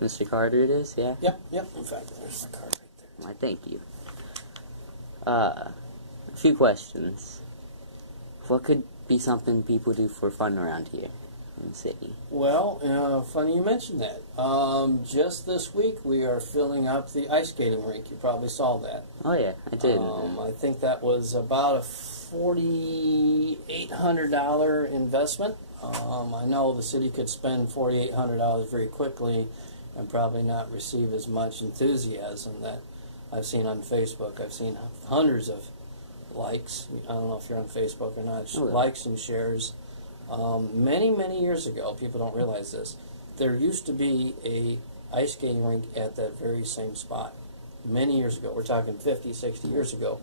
Mr. Carter it is, yeah? Yep. In fact, there's my card right there. Why, thank you. A few questions. What could be something people do for fun around here in the city? Well, funny you mentioned that. Just this week, we are filling up the ice skating rink. You probably saw that. Oh, yeah, I did. I think that was about a $4,800 investment. I know the city could spend $4,800 very quickly and probably not receive as much enthusiasm that I've seen on Facebook. I've seen hundreds of likes. I don't know if you're on Facebook or not. Oh, yeah. Likes and shares. Many, many years ago, people don't realize this, there used to be a ice skating rink at that very same spot. Many years ago. We're talking 50, 60 years ago.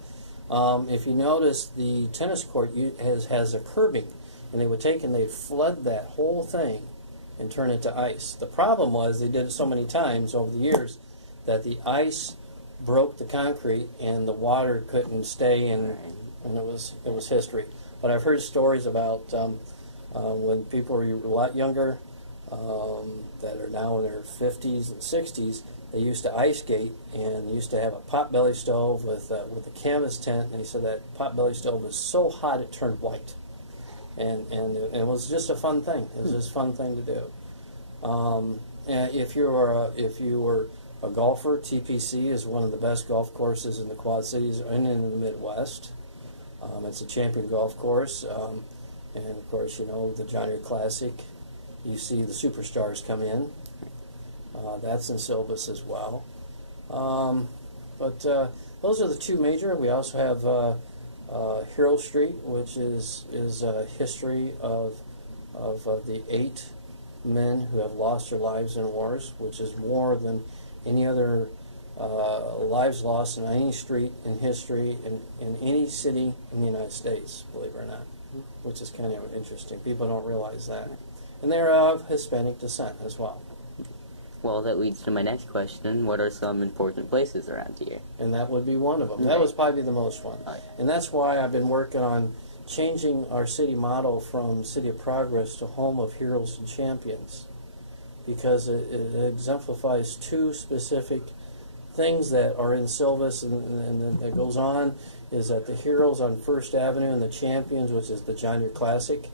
If you notice, the tennis court has a curbing, and they would take and they'd flood that whole thing and turn it to ice. The problem was they did it so many times over the years that the ice broke the concrete and the water couldn't stay, and it was history. But I've heard stories about when people were a lot younger that are now in their 50s and 60s. They used to ice skate and used to have a potbelly stove with a canvas tent, and he said that potbelly stove was so hot it turned white. And it was just a fun thing. It was just a fun thing to do. And if you were a golfer, TPC is one of the best golf courses in the Quad Cities and in the Midwest. It's a champion golf course, and of course, you know, the John Deere Classic. You see the superstars come in. That's in Silvis as well. But those are the two major. We also have Hero Street, which is a history of the 8 men who have lost their lives in wars, which is more than any other lives lost in any street in history in any city in the United States, believe it or not, which is kind of interesting. People don't realize that. And they're of Hispanic descent as well. Well, that leads to my next question. What are some important places around here? And that would be one of them. That was probably the most one. Right. And that's why I've been working on changing our city model from City of Progress to Home of Heroes and Champions, because it exemplifies 2 specific things that are in Silvis, and that goes on is that the heroes on First Avenue and the champions, which is the John Deere Classic,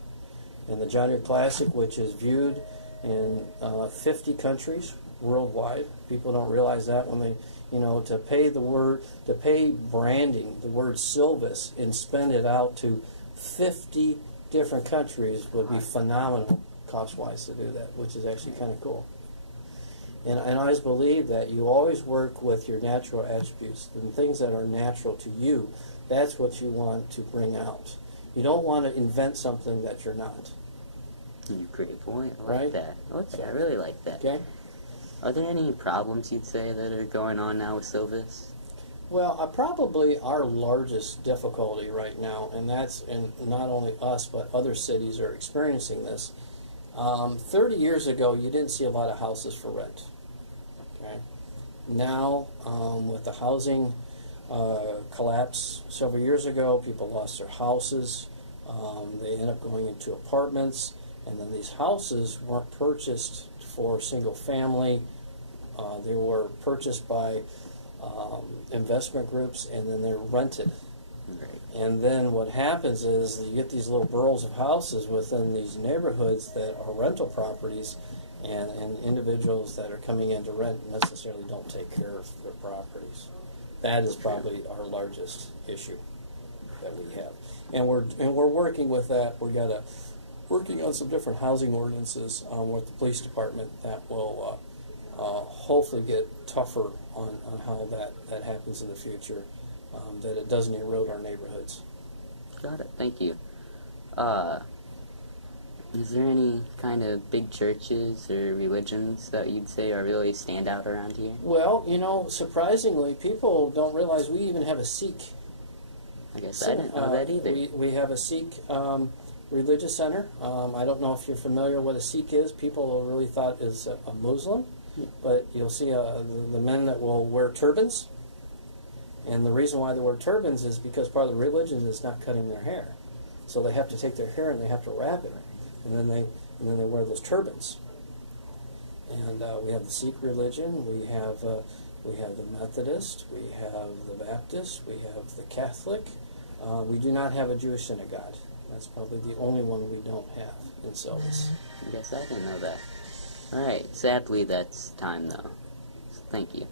and the John Deere Classic, which is viewed in 50 countries worldwide. People don't realize that when they, to pay branding the word Silvis and spend it out to 50 different countries would be phenomenal cost-wise to do that, which is actually kind of cool. And I always believe that you always work with your natural attributes, the things that are natural to you. That's what you want to bring out. You don't want to invent something that you're not. Great point. I like that. I really like that. Okay. Are there any problems you'd say that are going on now with Silvis? Well, probably our largest difficulty right now, and not only us, but other cities are experiencing this. 30 years ago, you didn't see a lot of houses for rent. Okay. Now, with the housing collapse several years ago, people lost their houses. They end up going into apartments, and then these houses weren't purchased for single family. They were purchased by investment groups, and then they're rented. Right. And then what happens is you get these little boroughs of houses within these neighborhoods that are rental properties, and individuals that are coming in to rent necessarily don't take care of their properties. That is probably our largest issue that we have, and we're working with that. Working on some different housing ordinances with the police department that will hopefully get tougher on how that happens in the future, that it doesn't erode our neighborhoods. Got it. Thank you. Is there any kind of big churches or religions that you'd say are really stand out around here? Well, surprisingly, people don't realize we even have a Sikh. I guess I didn't know that either. We have a Sikh religious center. I don't know if you're familiar what a Sikh is. People really thought is a Muslim, but you'll see the men that will wear turbans. And the reason why they wear turbans is because part of the religion is not cutting their hair. So they have to take their hair and they have to wrap it, and then they wear those turbans. And we have the Sikh religion, we have the Methodist, we have the Baptist, we have the Catholic. We do not have a Jewish synagogue. That's probably the only one we don't have in Silvis. I guess I didn't know that. Alright, sadly that's time though. So thank you.